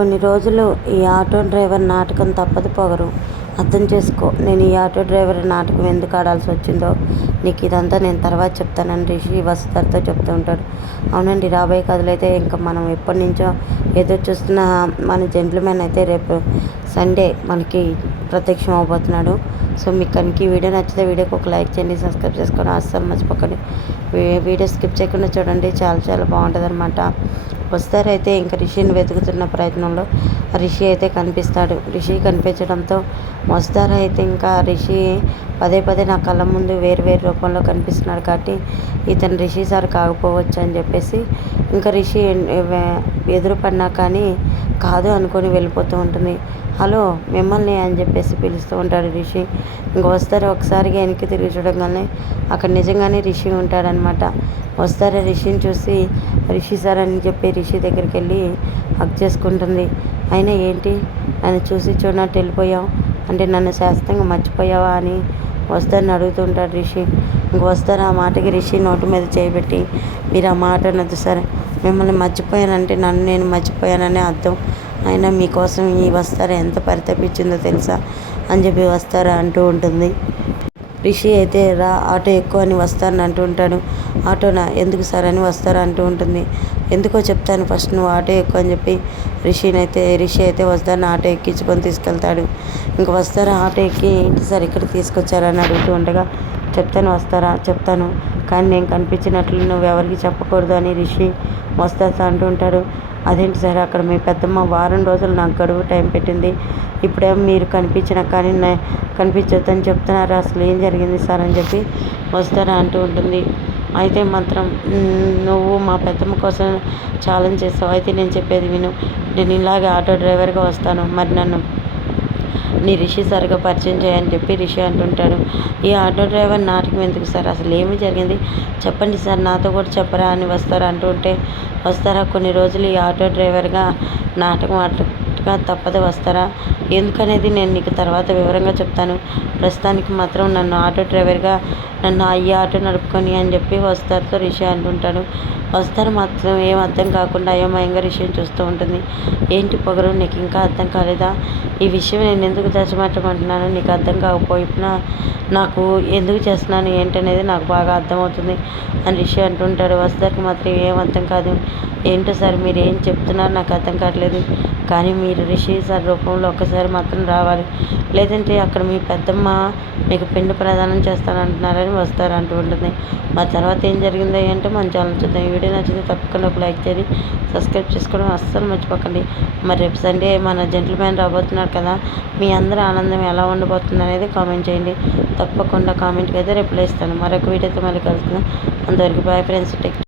కొన్ని రోజులు ఈ ఆటో డ్రైవర్ నాటకం తప్పదు పొగరు. అర్థం చేసుకో. నేను ఈ ఆటో డ్రైవర్ నాటకం ఎందుకు ఆడాల్సి వచ్చిందో నీకు ఇదంతా నేను తర్వాత చెప్తానని రిషి వసుధరతో చెప్తూ ఉంటాడు. అవునండి, రాబోయే కథలైతే ఇంకా మనం ఎప్పటి నుంచో ఎదురు చూస్తున్న మన జెంట్మెన్ అయితే రేపు సండే మనకి ప్రత్యక్షం అవబోతున్నాడు. సో మీకు కనుక ఈ వీడియో నచ్చితే వీడియోకి ఒక లైక్ చేయండి, సబ్స్క్రైబ్ చేసుకోండి, అస్సలు మర్చిపోకండి. వీడియో స్కిప్ చేయకుండా చూడండి, చాలా చాలా బాగుంటుంది అనమాట. వస్తారైతే ఇంకా రిషిని వెతుకుతున్న ప్రయత్నంలో రిషి అయితే కనిపిస్తాడు. రిషి కనిపించడంతో వస్తారా అయితే ఇంకా రిషి పదే పదే నా కళ్ళ ముందు వేరు వేరు రూపంలో కనిపిస్తున్నాడు కాబట్టి ఇతను రిషి సార్ కాకపోవచ్చు అని చెప్పేసి ఇంకా రిషి ఎదురు పడినా కానీ కాదు అనుకొని వెళ్ళిపోతూ ఉంటుంది. హలో మిమ్మల్ని అని చెప్పేసి పిలుస్తూ ఉంటాడు రిషి. ఇంక వస్తారు ఒకసారిగా వెనక్కి తిరిగి చూడగానే అక్కడ నిజంగానే రిషి ఉంటాడనమాట. వస్తారు రిషిని చూసి రిషి సార్ అని చెప్పి రిషి దగ్గరికి వెళ్ళి హగ్ చేసుకుంటుంది. అయినా ఏంటి నన్ను చూసి చూడనట్టు వెళ్ళిపోయావు అంటే నన్ను శాస్త్రంగా మర్చిపోయావా అని వస్తారని అడుగుతుంటాడు రిషి. ఇంక వస్తారు ఆ మాటకి రిషి నోటు మీద చేయబెట్టి మీరు ఆ మాట అన్నది సార్, మిమ్మల్ని మర్చిపోయానంటే నన్ను నేను మర్చిపోయాననే అర్థం. అయినా మీకోసం ఈ వస్తారా ఎంత పరితపించిందో తెలుసా అని చెప్పి వస్తారా అంటూ ఉంటుంది. రిషి అయితే రా ఆటో ఎక్కువ అని వస్తారని అంటూ ఉంటాడు. ఆటోనా ఎందుకు సార్ అని వస్తారా అంటూ ఉంటుంది. ఎందుకో చెప్తాను, ఫస్ట్ నువ్వు ఆటో ఎక్కువ అని చెప్పి రిషి అయితే వస్తారని ఆటో ఎక్కించుకొని తీసుకెళ్తాడు. ఇంక వస్తారా ఆటో ఎక్కి ఏంటి సార్ ఇక్కడికి తీసుకొచ్చారని అడుగుతూ ఉండగా చెప్తాను కానీ నేను కనిపించినట్లు నువ్వు ఎవరికి చెప్పకూడదు అని రిషి వస్తాతో అంటూ ఉంటాడు. అదేంటి సార్, అక్కడ మీ పెద్దమ్మ వారం రోజులు నాకు గడువు టైం పెట్టింది, ఇప్పుడేమో మీరు కనిపించినా కానీ కనిపించొద్దని చెప్తున్నారు, అసలు ఏం జరిగింది సార్ అని చెప్పి వస్తారా అంటూ ఉంటుంది. అయితే మాత్రం నువ్వు మా పెద్దమ్మ కోసం ఛాలెంజ్ చేస్తావు, అయితే నేను చెప్పేది విను, నేను ఇలాగే ఆటో డ్రైవర్గా వస్తాను, మరి నన్ను నీ రిషి సార్గా పరిచయం చేయని చెప్పి రిషి అంటుంటాడు. ఈ ఆటో డ్రైవర్ నాటకం ఎందుకు సార్, అసలు ఏమి జరిగింది చెప్పండి సార్, నాతో కూడా చెప్పరా అని వస్తారా అంటూ ఉంటే వస్తారా కొన్ని రోజులు ఈ ఆటో డ్రైవర్గా నాటకం ఆటగా తప్పదు వస్తారా, ఎందుకనేది నేను నీకు తర్వాత వివరంగా చెప్తాను, ప్రస్తుతానికి మాత్రం నన్ను ఆటో డ్రైవర్గా నన్ను ఈ ఆటో నడుపుకొని అని చెప్పి వస్తారతో రిషి అంటుంటాడు. వస్తారు మాత్రం ఏం అర్థం కాకుండా అయోమయంగా రిషిని చూస్తూ ఉంటుంది. ఏంటి పొగరు, నీకు ఇంకా అర్థం కాలేదా, ఈ విషయం నేను ఎందుకు దశమాటమంటున్నాను నీకు అర్థం కాకపోయినా నాకు ఎందుకు చేస్తున్నాను ఏంటనేది నాకు బాగా అర్థమవుతుంది అని రిషి అంటుంటాడు. వస్తారికి మాత్రం ఏం అర్థం కాదు, ఏంటో సార్ మీరు ఏం చెప్తున్నారు నాకు అర్థం కావట్లేదు, కానీ మీరు రిషి సార్ రూపంలో ఒక్కసారి మాత్రం రావాలి, లేదంటే అక్కడ మీ పెద్దమ్మ మీకు పిండి ప్రదానం చేస్తానంటున్నారని వస్తారు అంటూ ఉంటుంది. మా తర్వాత ఏం జరిగిందో ఏంటో మనం ఛానల్ చూద్దాం. ఈ వీడియో నచ్చితే తప్పకుండా ఒక లైక్ చేయండి, సబ్స్క్రైబ్ చేసుకోవడం అస్సలు మర్చిపోకండి. మరి రేపు సండే మన జెంట్మెన్ రాబోతున్నారు కదా, మీ అందరూ ఆనందం ఎలా ఉండబోతుంది అనేది కామెంట్ చేయండి. తప్పకుండా కామెంట్కి అయితే రిప్లై ఇస్తాను. మరొక వీడియోతో మళ్ళీ కలుస్తున్నాను. అంతవరకు బాయ్ ఫ్రెండ్స్, టేక్